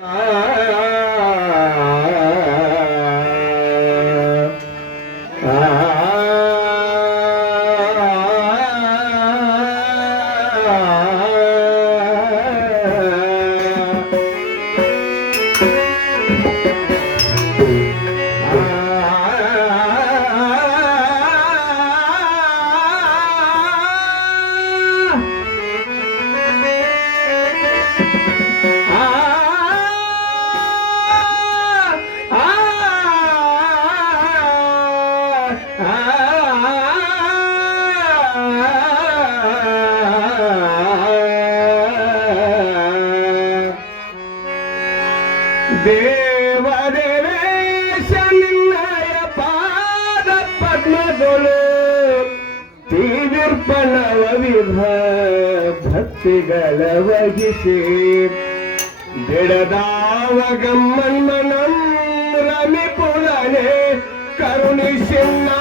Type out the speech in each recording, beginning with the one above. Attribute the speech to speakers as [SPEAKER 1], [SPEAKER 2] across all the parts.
[SPEAKER 1] Ah, ah, ah, ah. ದೇವದೇವೇಶ ನಿನ್ನಯ ಪಾದ ಪದ್ಮಗಳು ತೀವಿರ್ಪಣವ ವಿಧ ಭಕ್ತಿಗಳ ವಹಿಸಿ ಬಿಡದಾವಗಮ್ಮನ್ನಂ ರಮಿಪುರನೆ ಕರುಣಿಸಿನ್ನಾವ కరుణిసిన్నా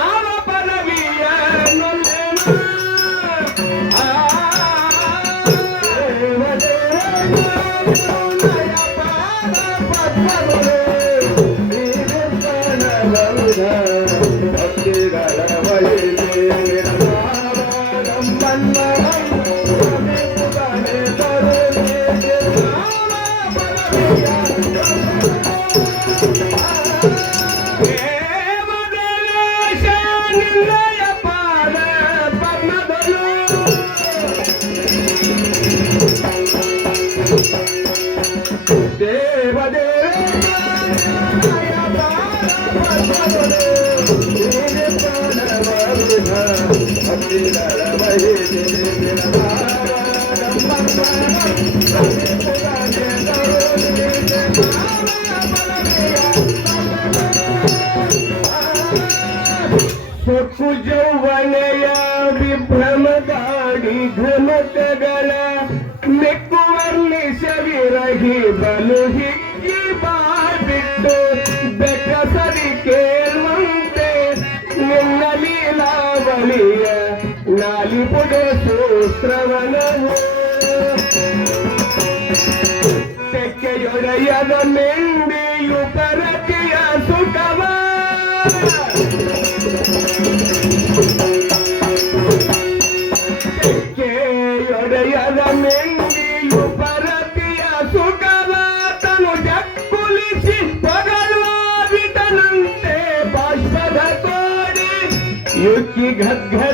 [SPEAKER 1] ಸೊಕ್ಕು ಜೌವನೆಯ ವಿಭ್ರಮಗಾಡಿ ಘನತೆಗಳ ಮೆಕ್ಕು ವರ್ಣಿಸವಿರಹಿ ಬಲು ಹಿಕ್ಕಿ ನಾಲಿಪುಡೆ ಸೂತ್ರವನವು ತೆಕ್ಕೆಯೊಡೆಯದ ಮೆಂಡಿಯು ಪರತಿಯ ಸುಖವ. ತೆಕ್ಕೆಯೊಡೆಯದ ಮೆಂಡಿಯು ಪರತಿಯ ಸುಖವ. ತನು ಜಕ್ಕುಲಿಸಿ ಪಗಲುವ ವಿಟನಂತೆ ಬಾಷ್ಪದ ಕೋಡಿ. ಯುಕ್ಕಿ ಗದ್ಗದ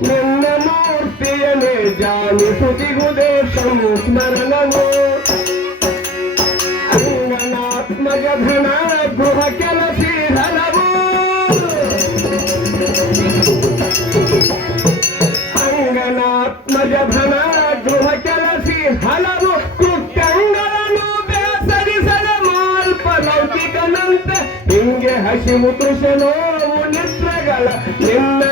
[SPEAKER 1] ನೆನೆವಂತೆ ಮೂರ್ತಿಯನೇ ಮೂರ್ತಿಯನ್ನೇ ಜಾನಿಸುತ್ತಿಗುವುದೇ ಸಂಸ್ಮರಣವು ಅಂಗನಾತ್ಮಜ ಧನ ಗೃಹ ಕೆಲಸಿ ಹಲವು ಅಂಗನಾತ್ಮಜ ಗೃಹ ಕೆಲಸಿ ಹಲವು ಕೃತ್ಯಂಗಗಳನ್ನು ಬೇಸರಿಸದ ಮಾಲ್ಪ ಲೌಕಿಕನಂತೆ. ಹಿಂಗೆ ಹಸಿವು ತೃಷ ನೋವು ನಿದ್ರೆಗಳ ನಿನ್ನನುಪಚರಿಸುವದೆ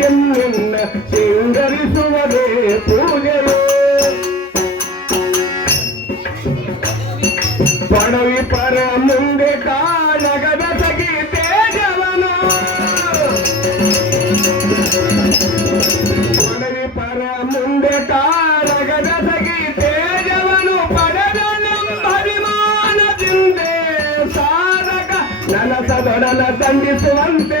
[SPEAKER 1] ಎನ್ನ ಸಿಂಗರಿಸುವುದೇ ಪೂಜೆಯೋ. ಪಣವಿ ಪರ ಮುಂದೆ ಕಾಣಗದ ಸಗಿ ತೇಜವನ. ಪರ ಮುಂದೆ ಕಾಣಗದ ಸಗಿ ತೇಜವನು. ಪಡೆದ ಹರಿಮಾನದಿಂದೆ ಸಾಧಕ, ನನಸದೊಡನ ಸಂಧಿಸುವಂತೆ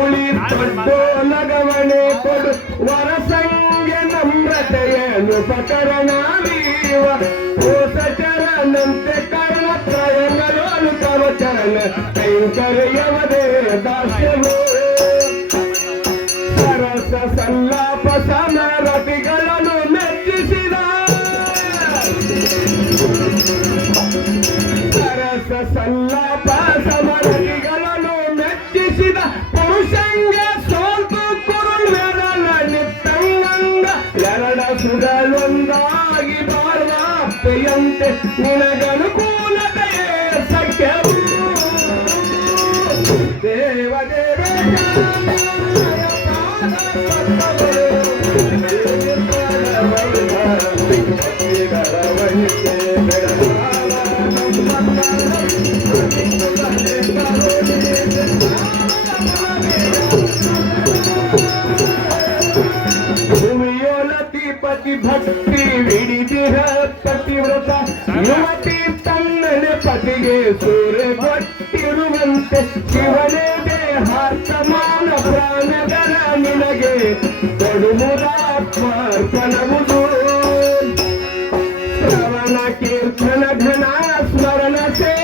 [SPEAKER 1] ശരണാദീവ ഭൂതചരണം കർണത്രയങ്ങളോട് കവചരണ കൈങ്കരയവദേ ಬಾಳ್ವಾಪೆಯಂತೆ ನಿನಗನುಕೂಲತೆಯೇ ಸಖ್ಯವು. ದೇವ ವಿಡಿದಿಹ ಪತಿವ್ರತ ಯುವತಿ ತನ್ನನೆ ಪತಿಗೆ ಸೂರ್ಯ ಕೊಟ್ಟಿರುವಂತೆ ಶಿವನೇ ದೇಹಾರ್ಥಮಾನ ಪ್ರಾಣಗಳ ನಿನಗೆ ಕೊಡುವುದಾತ್ಮಾರ್ಪಣವುದು. ಶ್ರವಣ ಕೀರ್ತನ ಘನ ಸ್ಮರಣ ಸೇವನ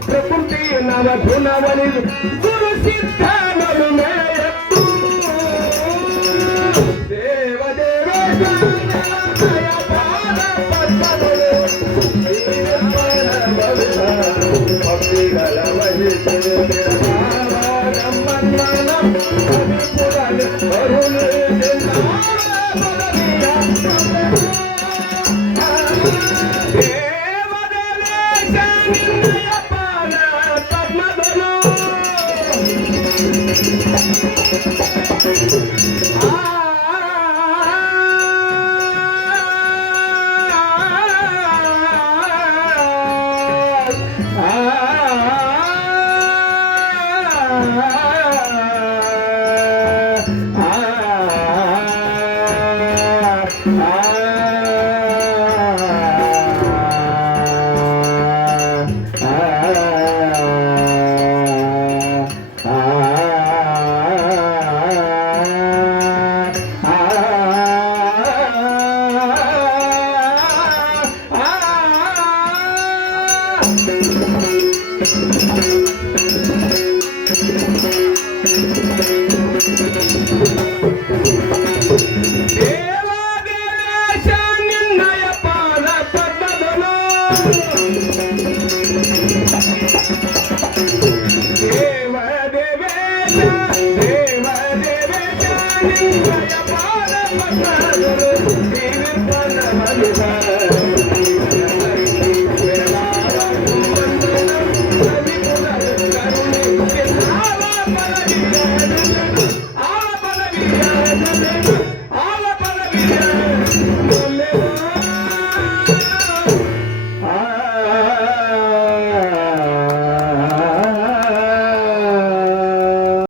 [SPEAKER 1] ಪ್ರಕೃತಿ ನವ ಗುಣವನಿದು ಗುರು ಸಿದ್ಧನಲು ಮೇಯತ್ತು ದೇವ ದೇವೇಶಾಯ Ah Música